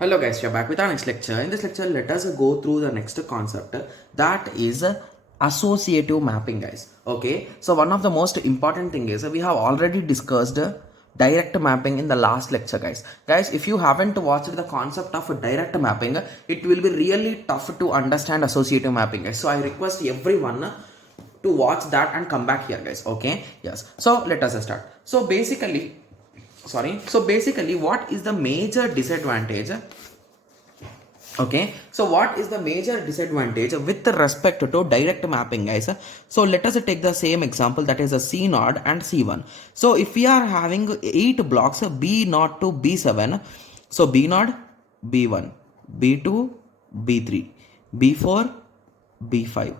Hello guys, we are back with our next lecture. In this lecture, let us go through the next concept, that is associative mapping, guys. Okay, so one of the most important thing is we have already discussed direct mapping in the last lecture, guys. Guys, if you haven't watched the concept of direct mapping, it will be really tough to understand associative mapping, guys. So I request everyone to watch that and come back here, guys. Okay, yes. So let us start. So basically what is the major disadvantage? Okay, so what is the major disadvantage with respect to direct mapping, guys? So let us take the same example, that is a C node and C1. So if we are having 8 blocks B node to B7, so B node, B1, B2, B3, B4, B5,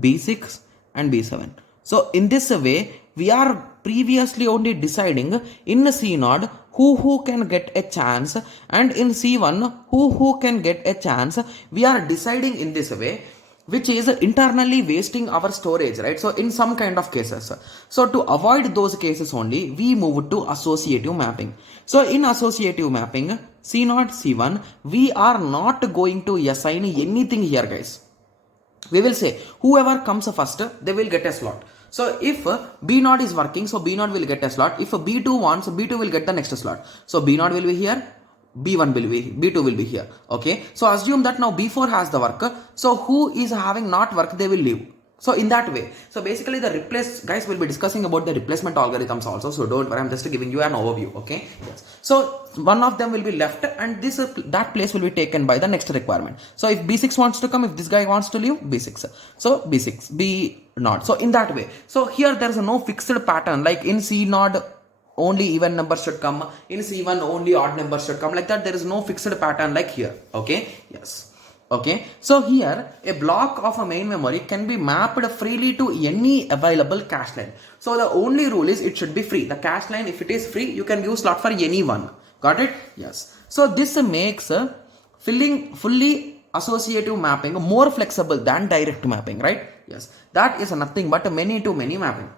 B6 and B7. So in this way we are previously only deciding in C node who can get a chance, and in C1 who can get a chance. We are deciding in this way, which is internally wasting our storage, right? So in some kind of cases, so to avoid those cases only, we move to associative mapping. So in associative mapping, C node C1, we are not going to assign anything here, guys. We will say whoever comes first, they will get a slot. So if B node is working, so B node will get a slot. If B2 wants, B2 will get the next slot. So B node will be here, B1 will be, B2 will be here. Okay. So assume that now B4 has the work. So who is having not work, they will leave. So in that way, so basically the replace, guys, will be discussing about the replacement algorithms also. So don't worry, I'm just giving you an overview. Okay. Yes. So one of them will be left, and that place will be taken by the next requirement. So if B6 wants to come, if this guy wants to leave, B6. So B6, B node. So in that way, so here there is no fixed pattern, like in C node only even numbers should come, in C1 only odd numbers should come, like that. There is no fixed pattern like here. Okay. Yes. Okay, so here a block of a main memory can be mapped freely to any available cache line. So the only rule is it should be free. The cache line, if it is free, you can use slot for any one. Got it? Yes. So this makes filling fully associative mapping more flexible than direct mapping, right? Yes. That is nothing but many to many mapping.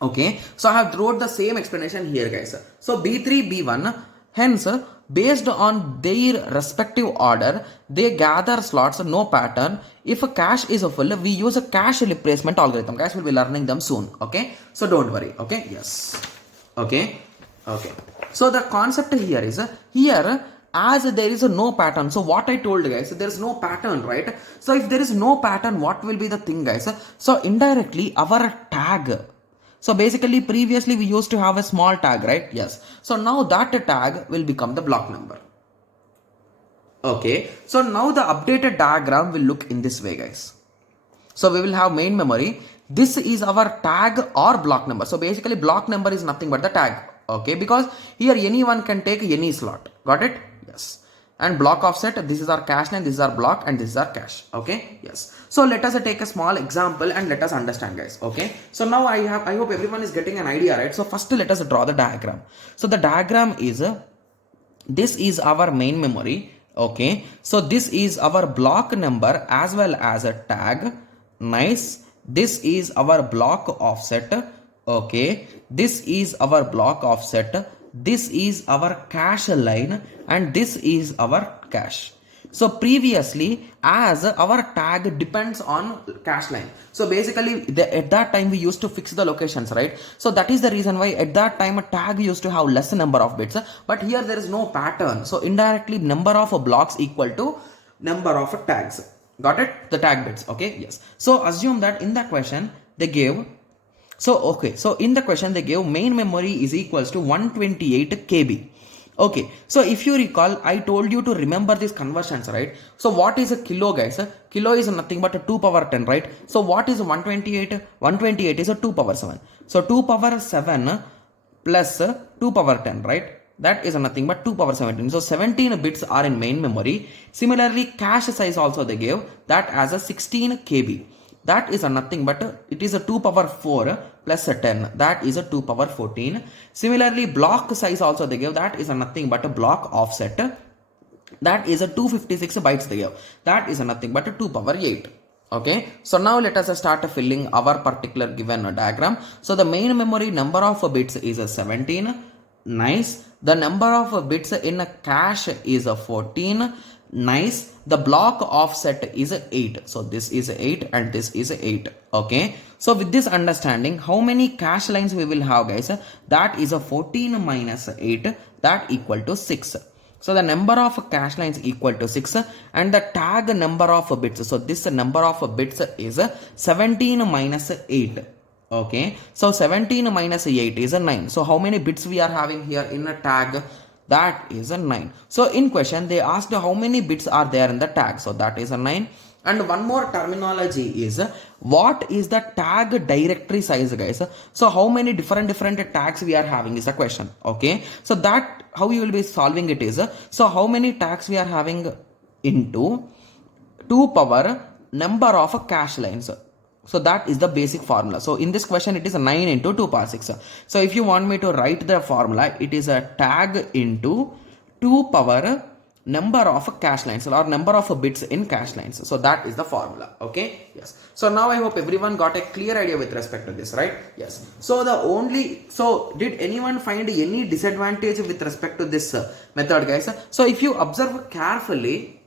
Okay, so I have wrote the same explanation here, guys. So B3, B1, hence based on their respective order, they gather slots, no pattern. If a cache is full, we use a cache replacement algorithm. Guys, we'll be learning them soon. Okay, so don't worry. Okay, yes. Okay, okay. So the concept here is here, as there is no pattern. So what I told, guys, there is no pattern, right? So if there is no pattern, what will be the thing, guys? So indirectly our tag. So basically previously we used to have a small tag, right? Yes. So now that tag will become the block number. Okay. So now the updated diagram will look in this way, guys. So we will have main memory. This is our tag or block number. So basically block number is nothing but the tag. Okay. Because here anyone can take any slot. Got it? Yes. And block offset, this is our cache line, this is our block, and this is our cache. Okay. Yes. So let us take a small example and let us understand, guys. Okay. So now I hope everyone is getting an idea, right? So first let us draw the diagram. So the diagram is this is our main memory. Okay. So this is our block number as well as a tag. Nice. This is our block offset. Okay. This is our block offset. This is our cache line, and this is our cache. So previously, as our tag depends on cache line, so basically at that time we used to fix the locations, right? So that is the reason why at that time a tag used to have less number of bits, but here there is no pattern. So indirectly number of blocks equal to number of tags. Got it? The tag bits. Okay. Yes. So assume that in the question they gave. So, okay, so in the question they gave main memory is equals to 128 KB. Okay, so if you recall, I told you to remember these conversions, right? So what is a kilo, guys? Kilo is nothing but a 2 power 10, right? So what is 128? 128 is a 2 power 7. So 2 power 7 plus 2 power 10, right? That is nothing but 2 power 17. So 17 bits are in main memory. Similarly, cache size also they gave that as a 16 KB. That is nothing but it is a 2 power 4 plus a 10. That is a 2 power 14. Similarly, block size also they give. That is nothing but a block offset. That is a 256 bytes they give. That is nothing but a 2 power 8. Okay. So now let us start filling our particular given diagram. So the main memory number of bits is a 17. Nice. The number of bits in a cache is 14. Nice. The block offset is 8. So this is 8 and this is 8. Okay. So with this understanding, how many cache lines we will have, guys? That is 14 minus 8. That equal to 6. So the number of cache lines equal to 6 and the tag number of bits. So this number of bits is 17 minus 8. Okay. So 17 minus 8 is 9. So how many bits we are having here in a tag? That is a 9. So in question they asked how many bits are there in the tag. So that is a 9. And one more terminology is what is the tag directory size, guys? So how many different tags we are having is a question. Okay. So that how you will be solving it is so how many tags we are having into 2 power number of cache lines. So that is the basic formula. So in this question it is 9 into 2 power 6. So if you want me to write the formula, it is a tag into 2 power number of cache lines or number of bits in cache lines. So that is the formula. Okay. Yes. So now I hope everyone got a clear idea with respect to this, right? Yes. So did anyone find any disadvantage with respect to this method, guys? So if you observe carefully,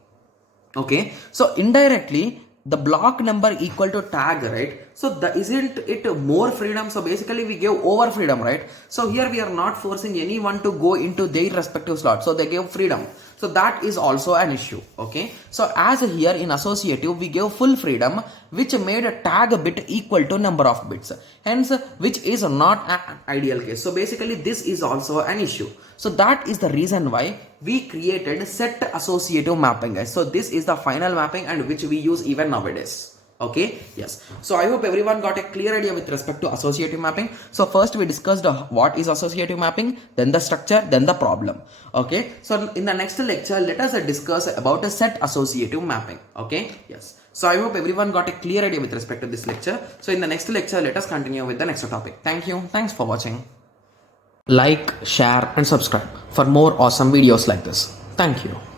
okay, so indirectly the block number equal to tag, right? So isn't it more freedom? So basically we gave over freedom, right? So here we are not forcing anyone to go into their respective slot. So they gave freedom. So that is also an issue. Okay. So as here in associative, we gave full freedom, which made a tag bit equal to number of bits. Hence, which is not an ideal case. So basically this is also an issue. So that is the reason why we created set associative mapping, guys. So this is the final mapping and which we use even nowadays. Okay. Yes. So I hope everyone got a clear idea with respect to associative mapping. So first we discussed what is associative mapping, then the structure, then the problem. Okay. So in the next lecture, let us discuss about a set associative mapping. Okay. Yes. So I hope everyone got a clear idea with respect to this lecture. So in the next lecture, let us continue with the next topic. Thank you. Thanks for watching. Like, share and subscribe for more awesome videos like this. Thank you.